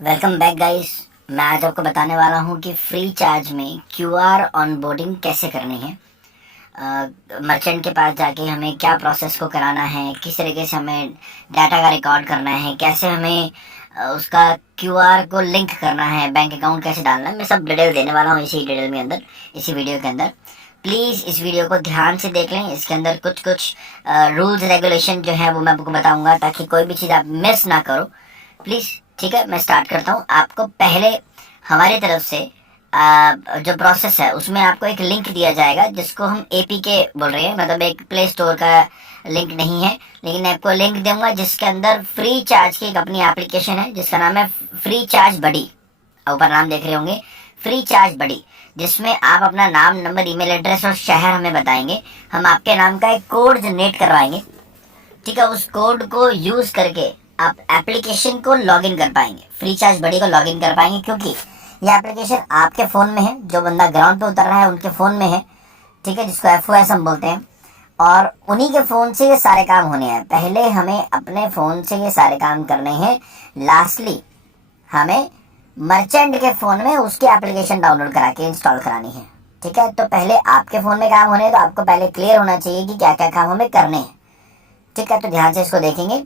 Welcome back guys. मैं आज आपको बताने वाला हूँ कि फ्री चार्ज में क्यूआर ऑनबोर्डिंग कैसे करनी है। मर्चेंट के पास जाके हमें क्या प्रोसेस को कराना है, किस तरीके से हमें डाटा का रिकॉर्ड करना है, कैसे हमें उसका क्यूआर को लिंक करना है, बैंक अकाउंट कैसे डालना है, मैं सब डिटेल देने वाला हूँ इसी डिटेल में अंदर, इसी वीडियो के अंदर। प्लीज़ इस वीडियो को ध्यान से देख लें। इसके अंदर कुछ कुछ रूल्स रेगुलेशन जो है वो मैं आपको बताऊंगा ताकि कोई भी चीज़ आप मिस ना करो प्लीज़। ठीक है, मैं स्टार्ट करता हूँ। आपको पहले हमारी तरफ से जो प्रोसेस है उसमें आपको एक लिंक दिया जाएगा जिसको हम एपीके बोल रहे हैं, मतलब एक प्ले स्टोर का लिंक नहीं है, लेकिन आपको लिंक दूंगा जिसके अंदर फ्री चार्ज की एक अपनी एप्लीकेशन है जिसका नाम है फ्री चार्ज बडी। ऊपर नाम देख रहे होंगे, फ्री चार्ज बडी, जिसमें आप अपना नाम, नंबर, ईमेल एड्रेस और शहर हमें बताएंगे। हम आपके नाम का एक कोड जनरेट करवाएंगे। ठीक है, उस कोड को यूज करके आप एप्लीकेशन को लॉगिन कर पाएंगे, फ्री चार्ज बडी को लॉगिन कर पाएंगे, क्योंकि ये एप्लीकेशन आपके फ़ोन में है, जो बंदा ग्राउंड पे उतर रहा है उनके फ़ोन में है। ठीक है, जिसको एफओएस हम बोलते हैं, और उन्हीं के फ़ोन से ये सारे काम होने हैं। पहले हमें अपने फ़ोन से ये सारे काम करने हैं, लास्टली हमें मर्चेंट के फ़ोन में उसकी एप्लीकेशन डाउनलोड करा के इंस्टॉल करानी है। ठीक है, तो पहले आपके फ़ोन में काम होने हैं, तो आपको पहले क्लियर होना चाहिए कि क्या क्या काम हमें करने हैं। ठीक है, तो ध्यान से इसको देखेंगे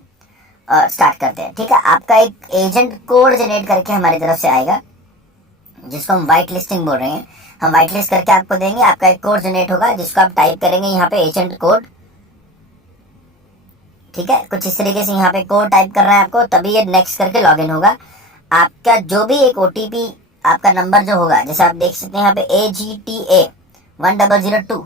और स्टार्ट करते हैं। ठीक है, आपका एक एजेंट कोड जनरेट करके हमारी तरफ से आएगा जिसको हम वाइट लिस्टिंग बोल रहे हैं। हम वाइट लिस्ट करके आपको देंगे, आपका एक कोड जनरेट होगा जिसको आप टाइप करेंगे यहाँ पे एजेंट कोड। ठीक है, कुछ इस तरीके से यहाँ पे कोड टाइप करना है आपको, तभी ये नेक्स्ट करके लॉगिन होगा। आपका जो भी एक ओटीपी, आपका नंबर जो होगा, जैसे आप देख सकते हैं यहाँ पे AGTA 1002,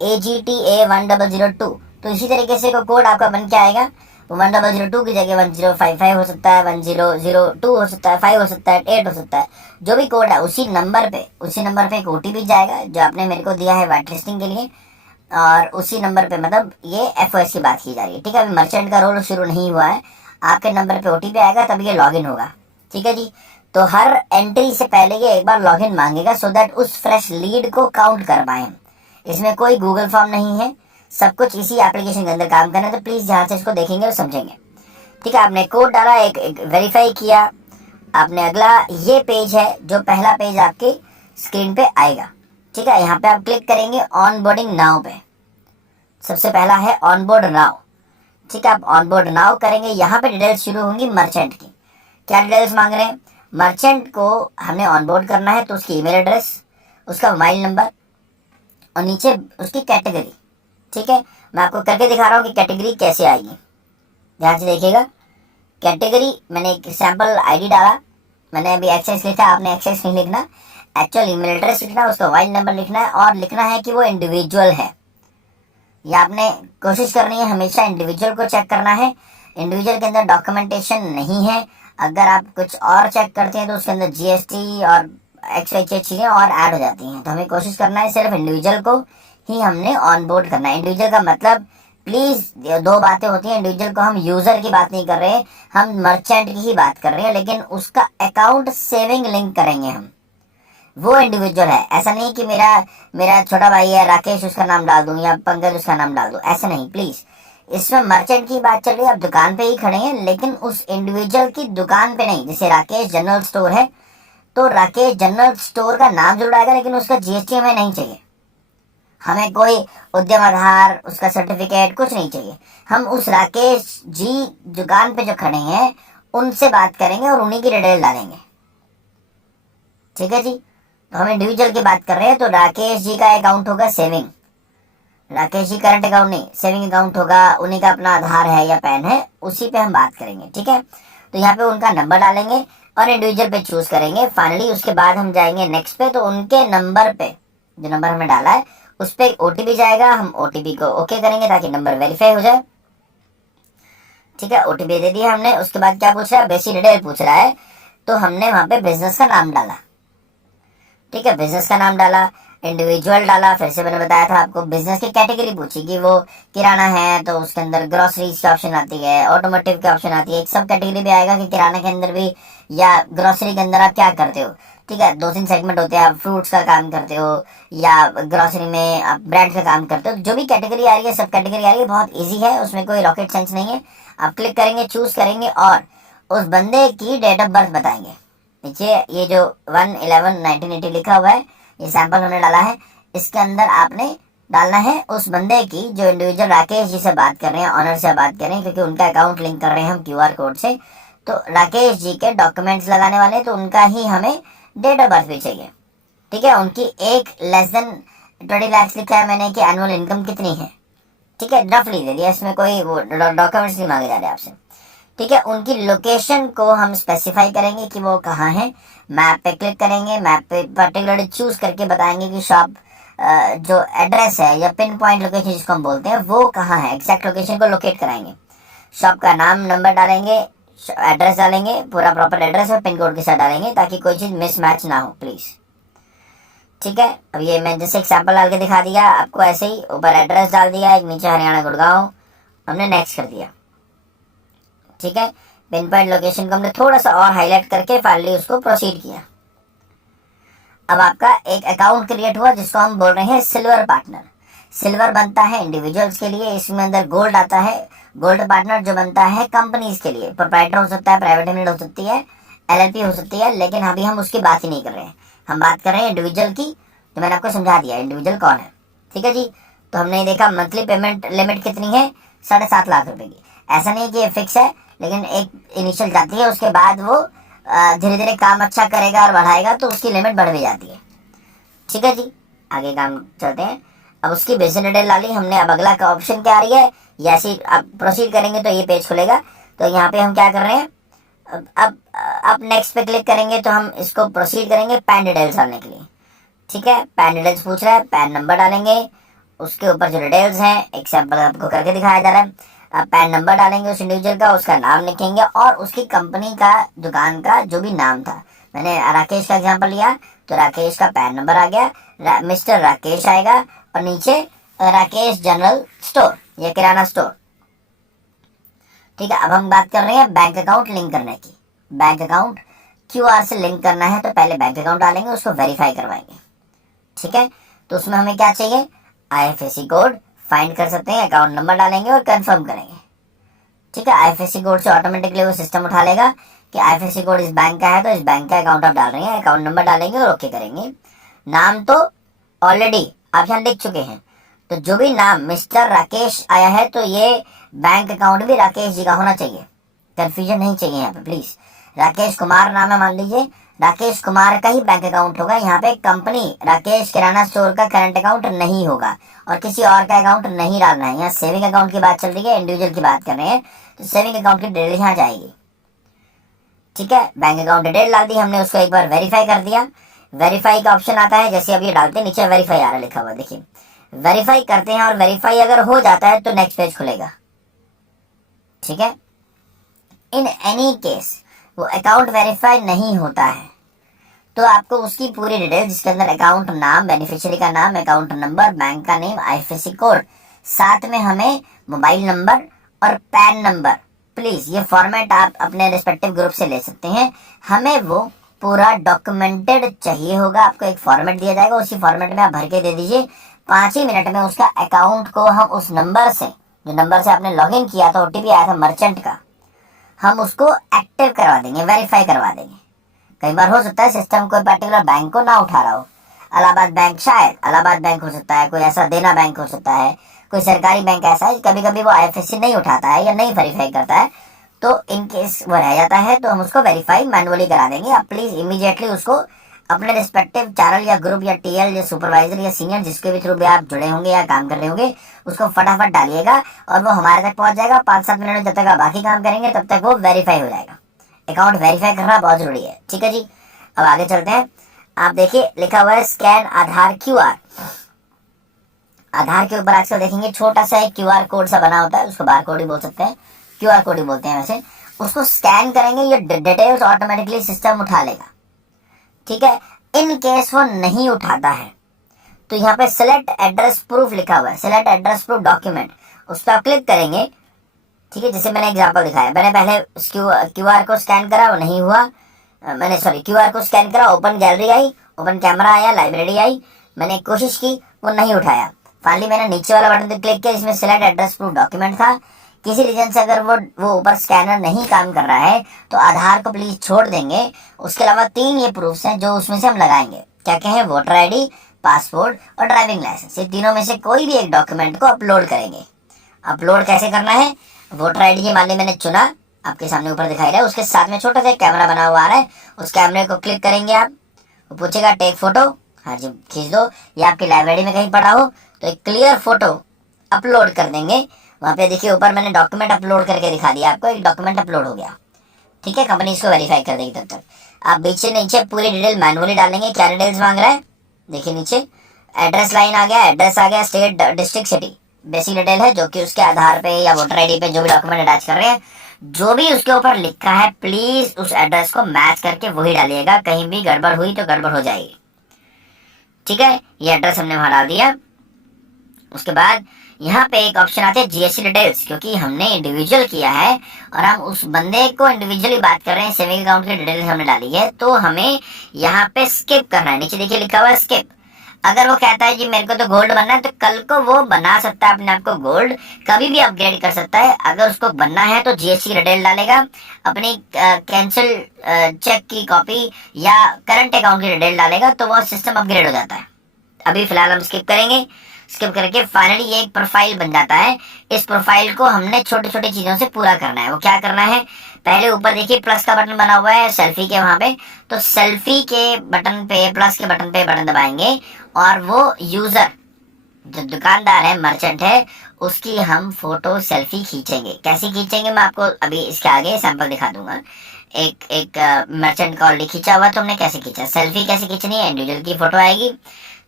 AGTA 1002, तो इसी तरीके से कोड आपका बन के आएगा। वो 1002 की जगह 1055 हो सकता है, 1002 हो सकता है, 5 हो सकता है, 8 हो सकता है। जो भी कोड है उसी नंबर पे एक ओटीपी जाएगा जो आपने मेरे को दिया है वाइट लिस्टिंग के लिए, और उसी नंबर पे, मतलब ये एफओएस की बात की जा रही है। ठीक है, अभी मर्चेंट का रोल शुरू नहीं हुआ है, आपके नंबर पे ओटीपी आएगा तब ये लॉगिन होगा। ठीक है जी, तो हर एंट्री से पहले ये एक बार लॉगिन मांगेगा, सो दैट उस फ्रेश लीड को काउंट कर पाए। इसमें कोई गूगल फॉर्म नहीं है, सब कुछ इसी एप्लीकेशन के अंदर काम करना है, तो प्लीज़ ध्यान से इसको देखेंगे और समझेंगे। ठीक है, आपने कोड डाला, एक वेरीफाई किया आपने, अगला ये पेज है जो पहला पेज आपके स्क्रीन पे आएगा। ठीक है, यहाँ पे आप क्लिक करेंगे ऑन बोर्डिंग नाउ पे, सबसे पहला है ऑन बोर्ड नाउ। ठीक है, आप ऑन बोर्ड नाउ करेंगे, यहाँ पे डिटेल्स शुरू होंगी मर्चेंट की। क्या डिटेल्स मांग रहे हैं? मर्चेंट को हमने ऑन बोर्ड करना है, तो उसकी ईमेल एड्रेस, उसका मोबाइल नंबर और नीचे उसकी कैटेगरी। ठीक है, मैं आपको करके दिखा रहा हूँ कि कैटेगरी कैसे आएगी, ध्यान से देखिएगा। कैटेगरी मैंने एक सैम्पल आईडी डाला, मैंने अभी एक्सेस लिखा, आपने एक्सेस नहीं लिखना, एक्चुअल ईमेल एड्रेस लिखना है, उसका मोबाइल नंबर लिखना है, और लिखना है कि वो इंडिविजुअल है। या आपने कोशिश करनी है हमेशा इंडिविजुअल को चेक करना है। इंडिविजुअल के अंदर डॉक्यूमेंटेशन नहीं है, अगर आप कुछ और चेक करते हैं तो उसके अंदर जीएसटी और एक्स चीज़ें और ऐड हो जाती हैं। तो हमें कोशिश करना है सिर्फ इंडिविजुअल को ही हमने ऑन बोर्ड करना है। इंडिविजुअल का मतलब, प्लीज़ दो बातें होती हैं, इंडिविजुअल को हम यूज़र की बात नहीं कर रहे, हम मर्चेंट की ही बात कर रहे हैं, लेकिन उसका अकाउंट सेविंग लिंक करेंगे हम, वो इंडिविजुअल है। ऐसा नहीं कि मेरा छोटा भाई है राकेश, उसका नाम डाल दूं, या पंकज उसका नाम डाल दूं, ऐसा नहीं प्लीज़। इसमें मर्चेंट की बात चल रही है, आप दुकान पे ही खड़े हैं, लेकिन उस इंडिविजुअल की दुकान पे नहीं। जैसे राकेश जनरल स्टोर है, तो राकेश जनरल स्टोर का नाम जरूर आएगा, लेकिन उसका जीएसटी हमें नहीं चाहिए। हमें कोई उद्यम आधार, उसका सर्टिफिकेट कुछ नहीं चाहिए। हम उस राकेश जी दुकान पे जो खड़े हैं उनसे बात करेंगे और उन्हीं की डिटेल डालेंगे। ठीक है जी, तो हम इंडिविजुअल की बात कर रहे हैं, तो राकेश जी का अकाउंट होगा saving, Rakesh ji current account नहीं, सेविंग अकाउंट होगा, उन्हीं का अपना आधार है या पैन है, उसी पे हम बात करेंगे। ठीक है, तो यहाँ पे उनका नंबर डालेंगे और इंडिविजुअल पे चूज करेंगे। फाइनली उसके बाद हम जाएंगे नेक्स्ट पे, तो उनके नंबर पे, जो नंबर हमने डाला है उस पर ओटीपी जाएगा, हम ओटीपी को ओके करेंगे ताकि नंबर वेरीफाई हो जाए। ठीक है, ओटीपी दे दिया हमने। उसके बाद क्या पूछ रहा है? बेसिक डिटेल पूछ रहा है, तो हमने वहाँ पे बिजनेस का नाम डाला। ठीक है, बिजनेस का नाम डाला, इंडिविजुअल डाला, फिर से मैंने बताया था आपको। बिजनेस की कैटेगरी पूछी कि वो किराना है, तो उसके अंदर ग्रोसरीज की ऑप्शन आती है, ऑटोमोटिव की ऑप्शन आती है, एक सब कैटेगरी भी आएगा कि किराना के अंदर भी या ग्रोसरी के अंदर आप क्या करते हो। ठीक है, दो तीन सेगमेंट होते हैं, आप फ्रूट्स का काम करते हो या ग्रोसरी में आप ब्रांड का काम करते हो। जो भी कैटेगरी आ रही है, सब कैटेगरी आ रही है, बहुत ईजी है, उसमें कोई रॉकेट साइंस नहीं है। आप क्लिक करेंगे, चूज करेंगे और उस बंदे की डेट ऑफ बर्थ बताएंगे। नीचे ये जो 1/11/1980 लिखा हुआ है, ये सैंपल हमने डाला है, इसके अंदर आपने डालना है उस बंदे की, जो इंडिविजुअल राकेश जी से बात कर रहे हैं, ऑनर से बात कर रहे हैं, क्योंकि उनका अकाउंट लिंक कर रहे हैं हम क्यूआर कोड से। तो राकेश जी के डॉक्यूमेंट्स लगाने वाले, तो उनका ही हमें डेट ऑफ बर्थ भी चाहिए। ठीक है, उनकी एक लेस देन 20 लाख लिखा है मैंने कि एनुअल इनकम कितनी है। ठीक है, रफली दे दिया, इसमें कोई वो डॉक्यूमेंट्स नहीं मांगे जा रहे आपसे। ठीक है, उनकी लोकेशन को हम स्पेसिफाई करेंगे कि वो कहाँ है। मैप पे क्लिक करेंगे, मैप पे पर्टिकुलरली चूज करके बताएंगे कि शॉप जो एड्रेस है या पिन पॉइंट लोकेशन जिसको हम बोलते हैं वो कहाँ है, एग्जैक्ट लोकेशन को लोकेट कराएंगे। शॉप का नाम, नंबर डालेंगे, एड्रेस डालेंगे, पूरा प्रॉपर एड्रेस और पिन कोड के साथ डालेंगे ताकि कोई चीज़ मिसमैच ना हो प्लीज़। ठीक है, अब ये मैं जैसे एग्जाम्पल डाल के दिखा दिया आपको, ऐसे ही ऊपर एड्रेस डाल दिया, एक नीचे हरियाणा गुड़गांव, हमने नेक्स्ट कर दिया। ठीक है, पिन पॉइंट लोकेशन को हमने थोड़ा सा और हाईलाइट करके फाइनली उसको प्रोसीड किया। अब आपका एक अकाउंट क्रिएट हुआ जिसको हम बोल रहे हैं सिल्वर पार्टनर। सिल्वर बनता है इंडिविजुअल्स के लिए, इसमें अंदर गोल्ड आता है। गोल्ड पार्टनर जो बनता है कंपनीज के लिए, प्रोप्राइटर हो सकता है, प्राइवेट लिमिटेड हो सकती है, एलएलपी हो सकती है, लेकिन अभी हम उसकी बात ही नहीं कर रहे हैं, हम बात कर रहे हैं इंडिविजुअल की। तो मैंने आपको समझा दिया इंडिविजुअल कौन है। ठीक है जी, तो हमने देखा मंथली पेमेंट लिमिट कितनी है, 7.5 लाख रुपए की। ऐसा नहीं कि ये फिक्स है, लेकिन एक इनिशियल जाती है, उसके बाद वो धीरे धीरे काम अच्छा करेगा और बढ़ाएगा तो उसकी लिमिट बढ़ भी जाती है। ठीक है जी, आगे काम चलते हैं। अब उसकी बिजनेस डिटेल डाली हमने, अब अगला का ऑप्शन क्या आ रही है, ये ऐसे अब प्रोसीड करेंगे तो ये पेज खुलेगा। तो यहाँ पे हम क्या कर रहे हैं, अब नेक्स्ट पे क्लिक करेंगे तो हम इसको प्रोसीड करेंगे पैन डिटेल्स डालने के लिए। ठीक है, पैन डिटेल्स पूछ रहा है, पैन नंबर डालेंगे, उसके ऊपर जो डिटेल्स हैं एक सैंपल आपको करके दिखाया जा रहा है। आप पैन नंबर डालेंगे उस इंडिविजुअल का, उसका नाम लिखेंगे और उसकी कंपनी का, दुकान का जो भी नाम था। मैंने राकेश का एग्जांपल लिया तो राकेश का पैन नंबर आ गया, मिस्टर राकेश आएगा और नीचे राकेश जनरल स्टोर या किराना स्टोर। ठीक है, अब हम बात कर रहे हैं बैंक अकाउंट लिंक करने की। बैंक अकाउंट क्यूआर से लिंक करना है तो पहले बैंक अकाउंट डालेंगे, उसको वेरीफाई करवाएंगे। ठीक है, तो उसमें हमें क्या चाहिए, आईएफएससी कोड फाइंड कर सकते हैं, अकाउंट नंबर डालेंगे और कंफर्म करेंगे। ठीक है, आईएफएससी कोड से ऑटोमेटिकली वो सिस्टम उठा लेगा कि आईएफएससी कोड इस बैंक का है तो इस बैंक का अकाउंट आप डाल रहे हैं, अकाउंट नंबर डालेंगे और ओके करेंगे। नाम तो ऑलरेडी आप यहाँ लिख चुके हैं, तो जो भी नाम मिस्टर राकेश आया है तो ये बैंक अकाउंट भी राकेश जी का होना चाहिए, कंफ्यूजन नहीं चाहिए यहाँ पे प्लीज। राकेश कुमार नाम है मान लीजिए, राकेश कुमार का ही बैंक अकाउंट होगा, यहाँ पे कंपनी राकेश किराना स्टोर का करंट अकाउंट नहीं होगा और किसी और का अकाउंट नहीं डालना है। यहाँ सेविंग अकाउंट की बात चल रही है, इंडिविजुअल की बात कर रहे हैं, तो सेविंग अकाउंट की डिटेल यहाँ जाएगी। ठीक है, बैंक अकाउंट डिटेल डाल दी हमने, उसको एक बार वेरीफाई कर दिया। वेरीफाई का ऑप्शन आता है, जैसे अब ये डालते हैं नीचे वेरीफाई आ रहा है लिखा हुआ, देखिए वेरीफाई करते हैं और वेरीफाई अगर हो जाता है तो नेक्स्ट पेज खुलेगा। ठीक है, इन एनी केस वो अकाउंट वेरीफाई नहीं होता है तो आपको उसकी पूरी डिटेल, जिसके अंदर अकाउंट नाम, बेनिफिशियरी का नाम, अकाउंट नंबर, बैंक का नेम, आईएफएससी कोड, साथ में हमें मोबाइल नंबर और पैन नंबर, प्लीज ये फॉर्मेट आप अपने रिस्पेक्टिव ग्रुप से ले सकते हैं। हमें वो पूरा डॉक्यूमेंटेड चाहिए होगा, आपको एक फॉर्मेट दिया जाएगा, उसी फॉर्मेट में आप भर के दे दीजिए। 5 ही मिनट में उसका अकाउंट को हम उस नंबर से, जो नंबर से आपने लॉग इन किया था, ओटीपी आया था मर्चेंट का, हम उसको एक्टिव करवा देंगे, वेरीफाई करवा देंगे। कई बार हो सकता है सिस्टम कोई पर्टिकुलर बैंक को ना उठा रहा हो, इलाहाबाद बैंक, शायद इलाहाबाद बैंक हो सकता है, कोई ऐसा देना बैंक हो सकता है, कोई सरकारी बैंक ऐसा है कभी कभी वो आईएफएससी नहीं उठाता है या नहीं वेरीफाई करता है, तो इन केस वो रह जाता है तो हम उसको वेरीफाई मैनुअली करा देंगे। आप प्लीज इमीडिएटली उसको अपने रिस्पेक्टिव चैनल या ग्रुप या टीएल या सुपरवाइजर या सीनियर जिसके भी थ्रू भी आप जुड़े होंगे या काम कर रहे होंगे, उसको फटाफट डालिएगा और वो हमारे तक पहुंच जाएगा। 5-7 मिनट में जब तक आप बाकी काम करेंगे तब तक वो वेरीफाई हो जाएगा। अकाउंट वेरीफाई करना बहुत जरूरी है। ठीक है जी, अब आगे चलते हैं। आप देखिए लिखा हुआ है स्कैन आधार क्यूआर। आधार के ऊपर आजकल देखेंगे छोटा सा एक क्यूआर कोड सा बना होता है, उसको बार कोड ही बोल सकते हैं, क्यूआर कोड ही बोलते हैं वैसे। उसको स्कैन करेंगे, ये डिटेल्स ऑटोमेटिकली सिस्टम उठा लेगा। ठीक है, इन केस वो नहीं उठाता है तो यहाँ पे सिलेक्ट एड्रेस प्रूफ लिखा हुआ है, सिलेक्ट एड्रेस प्रूफ डॉक्यूमेंट, उस पर आप क्लिक करेंगे। ठीक है, जैसे मैंने एग्जांपल दिखाया, मैंने पहले क्यूआर को स्कैन करा, वो नहीं हुआ, मैंने क्यूआर को स्कैन करा, ओपन गैलरी आई, ओपन कैमरा आया, लाइब्रेरी आई, मैंने कोशिश की, वो नहीं उठाया। फाइनली मैंने नीचे वाला बटन पे क्लिक किया जिसमें सिलेक्ट एड्रेस प्रूफ डॉक्यूमेंट था, किसी रीजन से अगर वो ऊपर स्कैनर नहीं काम कर रहा है तो आधार को प्लीज छोड़ देंगे। उसके अलावा 3 ये प्रूफ्स हैं जो उसमें से हम लगाएंगे। क्या क्या है? वोटर आईडी, पासपोर्ट और ड्राइविंग लाइसेंस। ये तीनों में से कोई भी एक डॉक्यूमेंट को अपलोड करेंगे। अपलोड कैसे करना है? वोटर आईडी के मान ली मैंने चुना, आपके सामने ऊपर दिखाई रहा है, उसके साथ में छोटा सा कैमरा बना हुआ आ रहा है, उस कैमरे को क्लिक करेंगे आप, वो पूछेगा टेक फोटो, हाँ जी खींच दो। ये आपकी लाइब्रेरी में कहीं पड़ा हो तो एक क्लियर फोटो अपलोड कर देंगे। वहाँ पे देखिए ऊपर मैंने डॉक्यूमेंट अपलोड करके दिखा दिया आपको, एक डॉक्यूमेंट अपलोड हो गया। ठीक है, कंपनी इसको वेरीफाई कर देगी। तब तक आप बीच नीचे पूरी डिटेल मैनुअली डालेंगे। क्या डिटेल्स मांग रहा है देखिए नीचे, एड्रेस लाइन आ गया, एड्रेस आ गया, state, district, city, basic detail है जो कि उसके आधार पे या वोटर आईडी पे जो भी डॉक्यूमेंट अटैच कर रहे हैं, जो भी उसके ऊपर लिखा है प्लीज उस एड्रेस को मैच करके वही डालिएगा। कहीं भी गड़बड़ हुई तो गड़बड़ हो जाएगी। ठीक है, ये एड्रेस हमने वहां डाल दिया। उसके बाद यहाँ पे एक ऑप्शन आता है जीएसटी डिटेल्स, क्योंकि हमने इंडिविजुअल किया है और हम उस बंदे को इंडिविजुअली बात कर रहे हैं, सेविंग अकाउंट की डिटेल्स हमने डाली है, तो हमें यहाँ पे स्किप करना है। नीचे देखिए लिखा हुआ है स्किप। अगर वो कहता है कि मेरे को तो गोल्ड बनना है, तो कल को वो बना सकता है अपने आप को गोल्ड, कभी भी अपग्रेड कर सकता है। अगर उसको बनना है तो जीएसटी की डिटेल डालेगा, अपनी कैंसिल चेक की कॉपी या करंट अकाउंट की डिटेल डालेगा, तो वो सिस्टम अपग्रेड हो जाता है। अभी फिलहाल हम स्किप करेंगे। स्किप करके फाइनली ये एक प्रोफाइल बन जाता है। इस प्रोफाइल को हमने छोटी छोटी चीजों से पूरा करना है। वो क्या करना है? पहले ऊपर देखिए प्लस का बटन बना हुआ है सेल्फी के वहां पे, तो सेल्फी के बटन पे, प्लस के बटन पे बटन दबाएंगे और वो यूजर जो दुकानदार है, मर्चेंट है, उसकी हम फोटो सेल्फी खींचेंगे। कैसे खींचेंगे मैं आपको अभी इसके आगे सैंपल दिखा दूंगा। एक मर्चेंट का ऑलरेडी खींचा हुआ, तो हमने कैसे खींचा, सेल्फी कैसे खींचनी है, इंडिविजुअल की फोटो आएगी।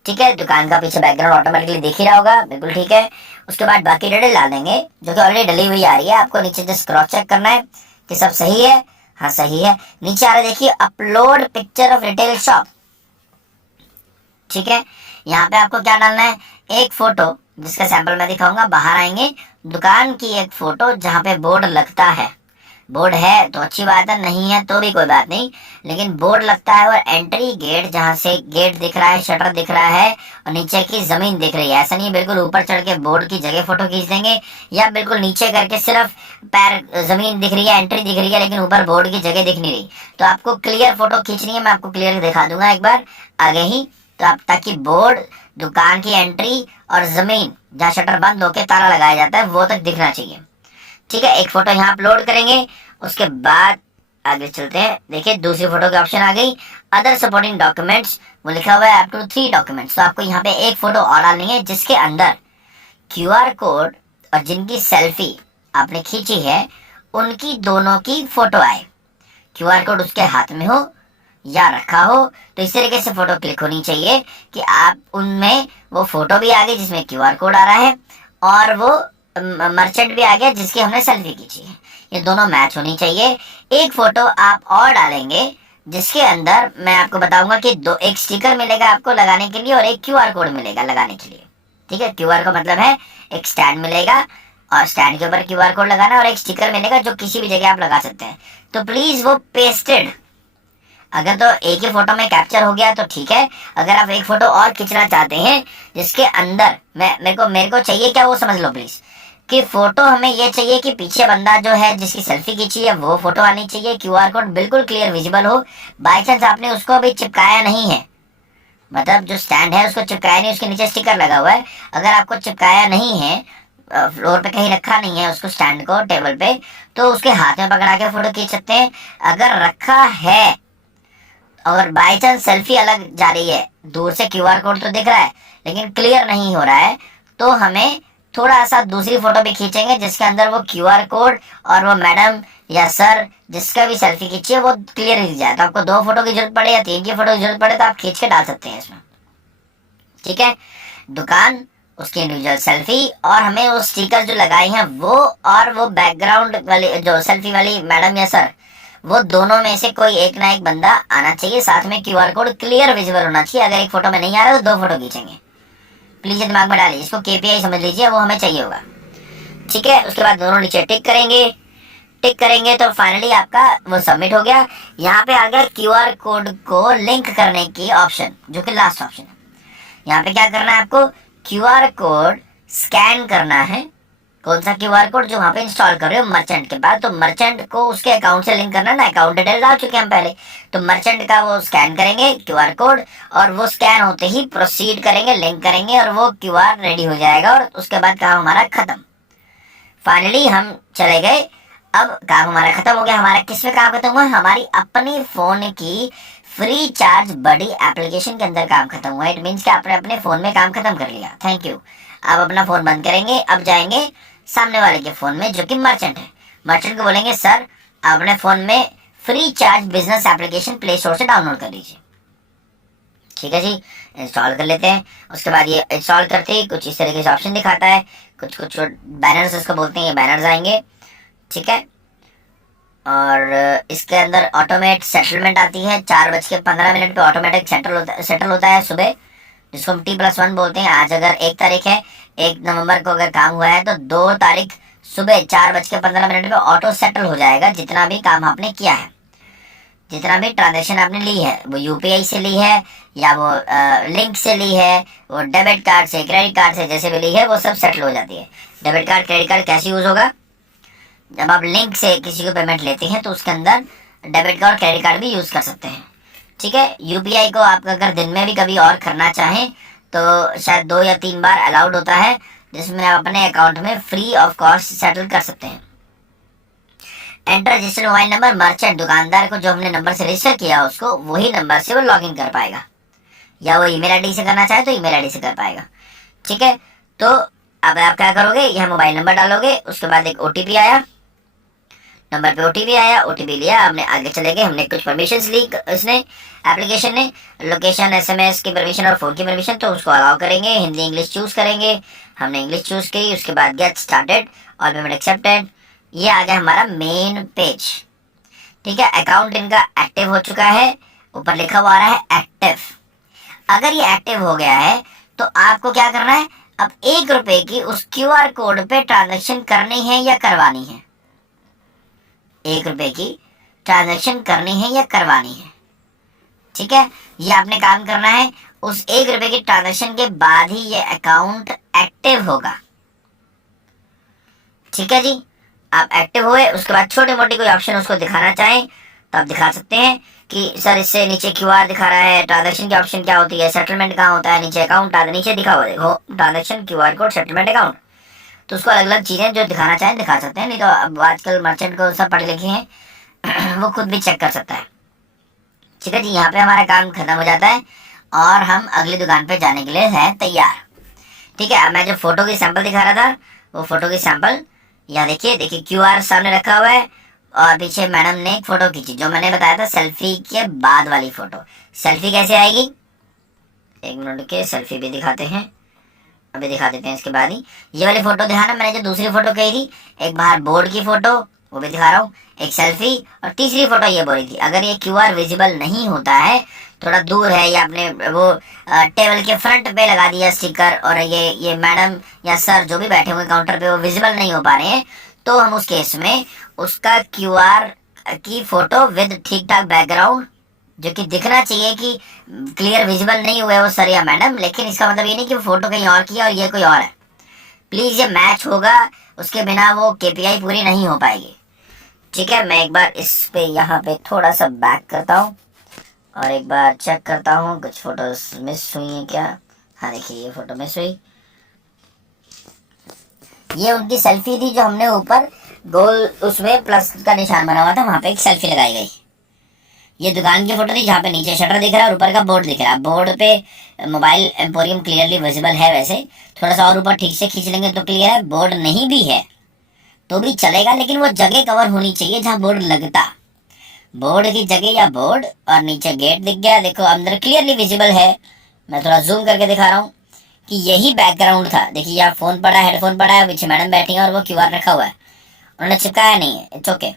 ठीक है, दुकान का पीछे बैकग्राउंड ऑटोमेटिकली दिख ही रहा होगा, बिल्कुल ठीक है। उसके बाद बाकी डिटेल डाल देंगे जो कि ऑलरेडी डली हुई आ रही है। आपको नीचे जस्ट क्रॉस चेक करना है कि सब सही है। हाँ सही है। नीचे आ रहा है देखिए upload picture of retail shop. ठीक है, यहाँ पे आपको क्या डालना है? एक फोटो जिसका सैंपल मैं दिखाऊंगा। बाहर आएंगे, दुकान की एक फोटो जहाँ पे बोर्ड लगता है। बोर्ड है तो अच्छी बात है, नहीं है तो भी कोई बात नहीं, लेकिन बोर्ड लगता है। और एंट्री गेट, जहाँ से गेट दिख रहा है, शटर दिख रहा है और नीचे की जमीन दिख रही है। ऐसा नहीं बिल्कुल ऊपर चढ़ के बोर्ड की जगह फोटो खींच देंगे, या बिल्कुल नीचे करके सिर्फ पैर जमीन दिख रही है, एंट्री दिख रही है, लेकिन ऊपर बोर्ड की जगह दिख नहीं रही। तो आपको क्लियर फोटो खींचनी है। मैं आपको क्लियर दिखा दूंगा एक बार आगे ही, तो आप ताकि बोर्ड, दुकान की एंट्री और जमीन जहाँ शटर बंद होके ताला लगाया जाता है वो तक दिखना चाहिए। ठीक है, एक फोटो यहाँ अपलोड करेंगे। उसके बाद आगे चलते हैं। देखिए दूसरी फोटो की ऑप्शन आ गई, अदर सपोर्टिंग डॉक्यूमेंट्स। वो लिखा हुआ है अप टू 3 डॉक्यूमेंट्स। तो आपको यहाँ पे एक फोटो और डालनी है जिसके अंदर क्यूआर कोड और जिनकी सेल्फी आपने खींची है उनकी दोनों की फोटो आए। क्यूआर कोड उसके हाथ में हो या रखा हो, तो इस तरीके से फोटो क्लिक होनी चाहिए कि आप उनमें वो फोटो भी आ गई जिसमें क्यूआर कोड आ रहा है और वो मर्चेंट भी आ गया जिसकी हमने सेल्फी खींची है। ये दोनों मैच होनी चाहिए। एक फोटो आप और डालेंगे जिसके अंदर मैं आपको बताऊंगा कि एक स्टिकर मिलेगा आपको लगाने के लिए और एक क्यूआर कोड मिलेगा लगाने के लिए। ठीक है, क्यूआर का मतलब है एक स्टैंड मिलेगा और स्टैंड के ऊपर क्यूआर कोड लगाना, और एक स्टिकर मिलेगा जो किसी भी जगह आप लगा सकते हैं। तो प्लीज वो पेस्टेड, अगर तो एक ही फोटो में कैप्चर हो गया तो ठीक है। अगर आप एक फोटो और खींचना चाहते हैं जिसके अंदर मेरे को चाहिए क्या, वो समझ लो प्लीज कि फोटो हमें ये चाहिए कि पीछे बंदा जो है जिसकी सेल्फी खींची है वो फोटो आनी चाहिए, क्यूआर कोड बिल्कुल क्लियर विजिबल हो। बाई चांस आपने उसको अभी चिपकाया नहीं है, मतलब जो स्टैंड है उसको चिपकाया नहीं, उसके नीचे स्टिकर लगा हुआ है, अगर आपको चिपकाया नहीं है, फ्लोर पे कहीं रखा नहीं है उसको, स्टैंड को टेबल पे, तो उसके हाथ में पकड़ा के फोटो खींच सकते हैं। अगर रखा है और बाई चांस सेल्फी अलग जा रही है, दूर से क्यूआर कोड तो दिख रहा है लेकिन क्लियर नहीं हो रहा है, तो हमें थोड़ा सा दूसरी फोटो भी खींचेंगे जिसके अंदर वो क्यूआर कोड और वो मैडम या सर जिसका भी सेल्फी खींची है वो क्लियर दिख जाए। तो आपको 2 फोटो की जरूरत पड़े या 3 की फोटो की जरूरत पड़े तो आप खींच के डाल सकते हैं इसमें। ठीक है, दुकान, उसकी इंडिविजुअल सेल्फी और हमें वो स्टिकर जो लगाई हैं वो, और वो बैकग्राउंड वाली जो सेल्फी वाली मैडम या सर, वो दोनों में से कोई एक ना एक बंदा आना चाहिए। साथ में क्यूआर कोड क्लियर विजिबल होना चाहिए। अगर एक फोटो में नहीं आ रहा तो 2 फोटो खींचेंगे। प्लीज दिमाग में डालिए, इसको केपीआई समझ लीजिए, वो हमें चाहिए होगा। ठीक है, उसके बाद दोनों नीचे टिक करेंगे। टिक करेंगे तो फाइनली आपका वो सबमिट हो गया। यहाँ पे आ गया क्यूआर कोड को लिंक करने की ऑप्शन, जो कि लास्ट ऑप्शन है। यहाँ पे क्या करना है आपको, क्यूआर कोड स्कैन करना है कौन सा क्यूआर कोड? जो वहां पे इंस्टॉल कर रहे हो मर्चेंट के पास। तो मर्चेंट को उसके अकाउंट से लिंक करना ना, अकाउंट डिटेल डाल चुके हैं हम पहले। तो मर्चेंट का वो स्कैन करेंगे क्यूआर कोड, और वो स्कैन होते ही प्रोसीड करेंगे, लिंक करेंगे, और वो क्यूआर रेडी हो जाएगा, और उसके बाद काम हमारा खत्म। फाइनली हम चले गए, अब काम हमारा खत्म हो गया। हमारा किस में काम खत्म हुआ? हमारी अपनी फोन की फ्री चार्ज बड़ी एप्लीकेशन के अंदर काम खत्म हुआ। इट मीन्स कि आपने अपने फोन में काम खत्म कर लिया। Thank you. अब अपना फोन बंद करेंगे, अब जाएंगे सामने वाले के फोन में जो कि मर्चेंट है। मर्चेंट को बोलेंगे सर अपने फोन में free charge business application play store से डाउनलोड कर लीजिए। ठीक है जी, इंस्टॉल कर लेते हैं। उसके बाद ये इंस्टॉल करते ही कुछ इस तरीके से ऑप्शन दिखाता है, कुछ कुछ बैनर्स इसको बोलते हैं, ये बैनर्स आएंगे। ठीक है, और इसके अंदर ऑटोमेट सेटलमेंट आती है। 4:15 पे ऑटोमेटिक सेटल होता है सुबह, जिसको हम T+1 बोलते हैं। आज अगर 1 तारीख है, 1 नवंबर को अगर काम हुआ है, तो 2 तारीख सुबह 4:15 पे ऑटो सेटल हो जाएगा। जितना भी काम आपने किया है, जितना भी ट्रांजेक्शन आपने ली है, वो यूपीआई से ली है या वो लिंक से ली है, वो डेबिट कार्ड से, क्रेडिट कार्ड से, जैसे भी ली है, वो सब सेटल हो जाती है। डेबिट कार्ड क्रेडिट कार्ड कैसे यूज होगा? जब आप लिंक से किसी को पेमेंट लेते हैं तो उसके अंदर डेबिट कार्ड और क्रेडिट कार्ड भी यूज कर सकते हैं। ठीक है, यूपीआई को आप अगर दिन में भी कभी और करना चाहें तो शायद 2 या 3 बार अलाउड होता है, जिसमें आप अपने अकाउंट में फ्री ऑफ कॉस्ट सेटल कर सकते हैं। Enter registered mobile number merchant, दुकानदार को जो हमने नंबर से रजिस्टर किया उसको वही नंबर से वो लॉगिन कर पाएगा, या वो ईमेल आईडी से करना चाहे तो ईमेल आईडी से कर पाएगा। ठीक है, तो अब आप क्या करोगे, यह मोबाइल नंबर डालोगे, उसके बाद एक ओटीपी आया, नंबर पे ओटीपी आया, ओटीपी लिया, हमने आगे चले गए। हमने कुछ परमिशंस ली इसने, एप्लीकेशन ने, लोकेशन, एसएमएस की परमिशन और फोन की परमिशन, तो उसको अलाउ करेंगे। हिंदी इंग्लिश चूज करेंगे, हमने इंग्लिश चूज की। उसके बाद गेट स्टार्टेड और पेमेंट एक्सेप्टेड। ये आ गया हमारा मेन पेज। ठीक है, अकाउंट इनका एक्टिव हो चुका है, ऊपर लिखा हुआ आ रहा है एक्टिव। अगर ये एक्टिव हो गया है तो आपको क्या करना है, अब 1 रुपए की उस क्यूआर कोड पे ट्रांजेक्शन करनी है या करवानी है। 1 रुपए की ट्रांजेक्शन करनी है या करवानी है। ठीक है, ये आपने काम करना है। उस 1 रुपए की ट्रांजेक्शन के बाद ही ये अकाउंट एक्टिव होगा। ठीक है जी, आप एक्टिव हुए, उसके बाद छोटे मोटे कोई ऑप्शन उसको दिखाना चाहें तो आप दिखा सकते हैं कि सर इससे नीचे क्यूआर दिखा रहा है, ट्रांजेक्शन की ऑप्शन क्या होती है, सेटलमेंट कहाँ होता है, नीचे अकाउंट आता है, नीचे दिखा हुआ देखो transaction, QR code, settlement, account. तो उसको अलग अलग चीजें जो दिखाना चाहें दिखा सकते हैं, नहीं तो अब आजकल मर्चेंट को सब पढ़े लिखे हैं वो खुद भी चेक कर सकता है। ठीक है जी, यहाँ पे हमारा काम खत्म हो जाता है और हम अगली दुकान पे जाने के लिए हैं तैयार। ठीक है, अब मैं जो फोटो की सैंपल दिखा रहा था, वो फोटो की सैंपल यहाँ देखिए क्यूआर सामने रखा हुआ है, और पीछे मैडम ने एक फोटो खींची, जो मैंने बताया था सेल्फी के बाद वाली फोटो। सेल्फी कैसे आएगी, 1 मिनट के, सेल्फी भी दिखाते हैं, अभी दिखा देते हैं इसके बाद ही। ये वाली फोटो दिखाना, मैंने जो दूसरी फोटो कही थी, एक बाहर बोर्ड की फोटो, वो भी दिखा रहा हूँ, एक सेल्फी, और तीसरी फोटो ये बोली थी। अगर ये क्यूआर विजिबल नहीं होता है, थोड़ा दूर है, या आपने वो टेबल के फ्रंट पे लगा दिया स्टिकर, और ये मैडम या सर जो भी बैठे हुए काउंटर पे वो विजिबल नहीं हो पा रहे हैं, तो हम उस केस में उसका क्यूआर की फोटो विद ठीक ठाक बैकग्राउंड, जो कि दिखना चाहिए कि क्लियर विजिबल नहीं हुए वो सर या मैडम, लेकिन इसका मतलब ये नहीं कि वो फोटो कहीं और की है और ये कोई और है। प्लीज ये मैच होगा, उसके बिना वो केपीआई पूरी नहीं हो पाएगी। ठीक है, मैं एक बार इस पे यहाँ पे थोड़ा सा बैक करता हूँ और एक बार चेक करता हूँ कुछ फोटोज मिस हुई हैं क्या। हाँ देखिए, ये फोटो मिस हुई, ये उनकी सेल्फी थी जो हमने ऊपर गोल उसमें प्लस का निशान बना हुआ था, वहां पे एक सेल्फी लगाई गई। ये दुकान की फोटो थी जहाँ पे नीचे शटर दिख रहा है और ऊपर का बोर्ड दिख रहा है। बोर्ड पे मोबाइल एम्पोरियम क्लियरली विजिबल है, वैसे थोड़ा सा और ऊपर ठीक से खींच लेंगे तो क्लियर है। बोर्ड नहीं भी है तो भी चलेगा, लेकिन वो जगह कवर होनी चाहिए जहाँ बोर्ड लगता, बोर्ड की जगह या बोर्ड, और नीचे गेट दिख गया, देखो अंदर क्लियरली विजिबल है। मैं थोड़ा जूम करके दिखा रहा हूँ कि यही बैकग्राउंड था। देखिए यहाँ फोन पड़ा है, हेडफोन पड़ा है, पीछे मैडम बैठी है और वो क्यूआर रखा हुआ है, उन्होंने चिपकाया नहीं है, इट्स ओके।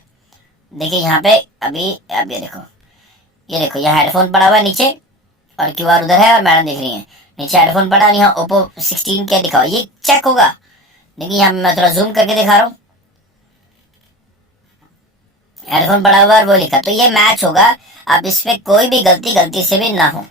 देखिए यहाँ पे अभी अब ये देखो यहाँ हेडफोन पड़ा हुआ है नीचे, और क्यूआर उधर है और मैडम दिख रही है, नीचे हेडफोन पड़ा है, यहाँ ओप्पो 16 क्या दिखा हुआ, ये चेक होगा। देखिए यहाँ मैं थोड़ा जूम करके दिखा रहा हूँ, हेडफोन पड़ा हुआ है और वो लिखा, तो ये मैच होगा। अब इसमें कोई भी गलती से भी ना हो।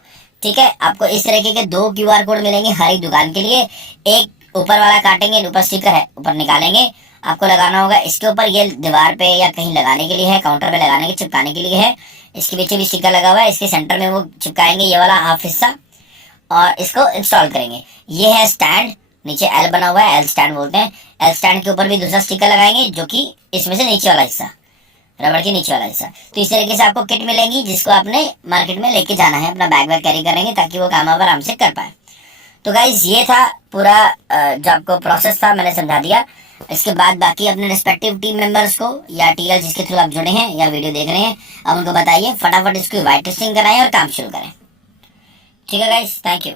ठीक है, आपको इस तरीके के 2 क्यूआर कोड मिलेंगे हर एक दुकान के लिए, एक ऊपर वाला काटेंगे, ऊपर स्टिकर है, ऊपर निकालेंगे, आपको लगाना होगा इसके ऊपर। ये दीवार पे या कहीं लगाने के लिए है, काउंटर पे लगाने के, चिपकाने के लिए है। इसके पीछे भी स्टिकर लगा हुआ है, इसके सेंटर में वो चिपकाएंगे ये वाला हाफ हिस्सा और इसको इंस्टॉल करेंगे। ये है स्टैंड, नीचे एल बना हुआ है, एल स्टैंड बोलते हैं। एल स्टैंड के ऊपर भी दूसरा स्टिकर लगाएंगे जो कि इसमें से नीचे वाला हिस्सा, रबड़ के नीचे वाला हिस्सा। तो इस तरीके से आपको किट मिलेगी जिसको आपने मार्केट में लेके जाना है, अपना बैग वैग कैरी करेंगे ताकि वो काम आप आराम से कर पाए। तो गाइज ये था पूरा जो आपको प्रोसेस था, मैंने समझा दिया। इसके बाद बाकी अपने रिस्पेक्टिव टीम मेंबर्स को या टीएल जिसके थ्रू आप जुड़े हैं या वीडियो देख रहे हैं, अब उनको बताइए फटाफट इसको वाइट टेस्टिंग कराएं और काम शुरू करें। ठीक है गाइज, थैंक यू।